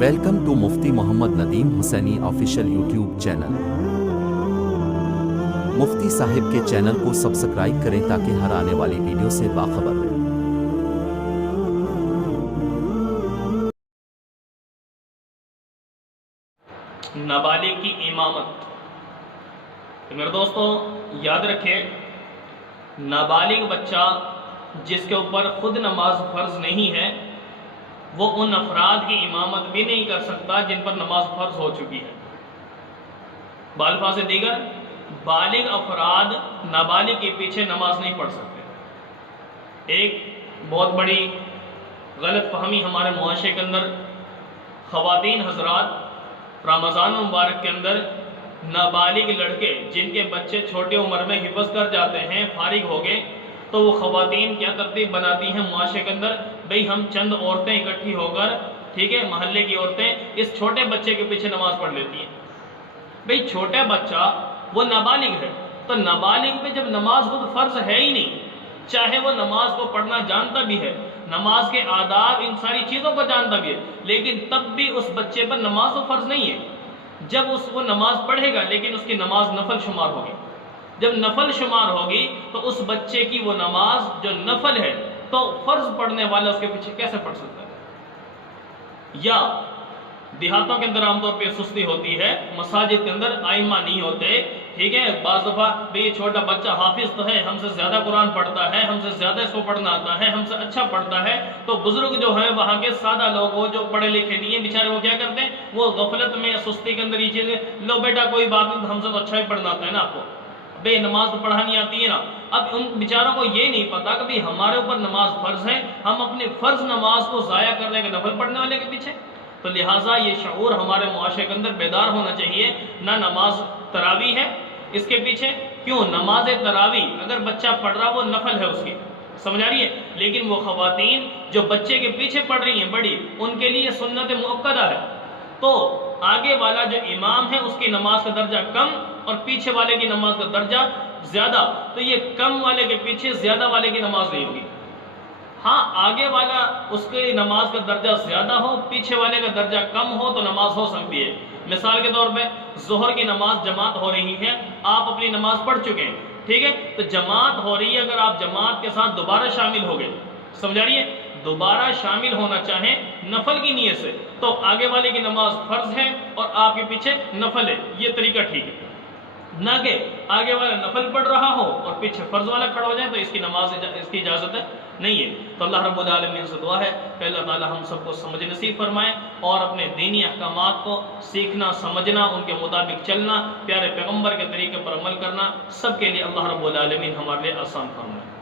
Welcome to Mufti Muhammad Nadeem Hussaini official YouTube channel. مفتی صاحب کے چینل کو سبسکرائب کریں تاکہ ہر آنے والی ویڈیو سے باخبر رہیں۔ نابالغ کی امامت۔ تو میرے دوستو یاد رکھیں، نابالغ بچہ جس کے اوپر خود نماز فرض نہیں ہے وہ ان افراد کی امامت بھی نہیں کر سکتا جن پر نماز فرض ہو چکی ہے۔ بالفاظ دیگر، بالغ افراد نابالغ کے پیچھے نماز نہیں پڑھ سکتے۔ ایک بہت بڑی غلط فہمی ہمارے معاشرے کے اندر، خواتین حضرات رمضان مبارک کے اندر نابالغ لڑکے جن کے بچے چھوٹے عمر میں حفظ کر جاتے ہیں، فارغ ہو گئے، تو وہ خواتین کیا ترتیب بناتی ہیں معاشرے کے اندر، بھئی ہم چند عورتیں اکٹھی ہو کر، ٹھیک ہے، محلے کی عورتیں اس چھوٹے بچے کے پیچھے نماز پڑھ لیتی ہیں۔ بھئی چھوٹا بچہ وہ نابالغ ہے، تو نابالغ پہ جب نماز خود فرض ہے ہی نہیں، چاہے وہ نماز کو پڑھنا جانتا بھی ہے، نماز کے آداب ان ساری چیزوں کو جانتا بھی ہے، لیکن تب بھی اس بچے پر نماز تو فرض نہیں ہے۔ جب وہ نماز پڑھے گا لیکن اس کی نماز نفل شمار ہوگی، جب نفل شمار ہوگی تو اس بچے کی وہ نماز جو نفل ہے تو فرض پڑھنے والا اس کے پیچھے کیسے پڑھ سکتا ہے؟ یا دیہاتوں کے اندر عام طور پہ سستی ہوتی ہے، مساجد کے اندر ائمہ نہیں ہوتے، ٹھیک ہے، بعض دفعہ یہ چھوٹا بچہ حافظ تو ہے، ہم سے زیادہ قرآن پڑھتا ہے، ہم سے زیادہ اس کو پڑھنا آتا ہے، ہم سے اچھا پڑھتا ہے، تو بزرگ جو ہیں وہاں کے سادہ لوگ، وہ جو پڑھے لکھے نہیں ہیں بیچارے، وہ کیا کرتے ہیں، وہ غفلت میں سستی کے اندر یہ چیزیں، لو بیٹا کوئی بات نہیں، ہم سے تو اچھا ہی پڑھنا آتا ہے نا آپ کو، بے نماز تو پڑھانی آتی ہے نا۔ اب ان بیچاروں کو یہ نہیں پتا کہ بھی ہمارے اوپر نماز فرض ہے، ہم اپنی فرض نماز کو ضائع کر رہے ہیں کہ نفل پڑھنے والے کے پیچھے۔ تو لہٰذا یہ شعور ہمارے معاشرے کے اندر بیدار ہونا چاہیے، نہ نماز تراویح ہے اس کے پیچھے، کیوں نماز تراویح اگر بچہ پڑھ رہا وہ نفل ہے اس کی، سمجھ آ رہی ہے، لیکن وہ خواتین جو بچے کے پیچھے پڑھ رہی ہیں بڑی، ان کے لیے سنت مؤکدہ ہے، تو آگے والا جو امام ہے اس کی نماز کا درجہ کم اور پیچھے والے کی نماز کا درجہ زیادہ، تو یہ کم والے کے پیچھے زیادہ والے کی نماز نہیں ہوگی۔ ہاں آگے والا اس کی نماز کا درجہ زیادہ ہو، پیچھے والے کا درجہ کم ہو تو نماز ہو سکتی ہے۔ مثال کے طور پہ ظہر کی نماز جماعت ہو رہی ہے، آپ اپنی نماز پڑھ چکے ہیں، ٹھیک ہے، تو جماعت ہو رہی ہے، اگر آپ جماعت کے ساتھ دوبارہ شامل ہو گئے، سمجھ آ رہی ہے، دوبارہ شامل ہونا چاہیں نفل کی نیت سے، تو آگے والے کی نماز فرض ہے اور آپ کے پیچھے نفل ہے، یہ طریقہ ٹھیک ہے، نہ کہ آگے والا نفل پڑھ رہا ہو اور پیچھے فرض والا کھڑا ہو جائے، تو اس کی نماز اس کی اجازت نہیں ہے۔ تو اللہ رب العالمین سے دعا ہے کہ اللہ تعالی ہم سب کو سمجھ نصیب فرمائے اور اپنے دینی احکامات کو سیکھنا، سمجھنا، ان کے مطابق چلنا، پیارے پیغمبر کے طریقے پر عمل کرنا، سب کے لیے اللہ رب العالمین ہمارے لیے آسان فرمائے۔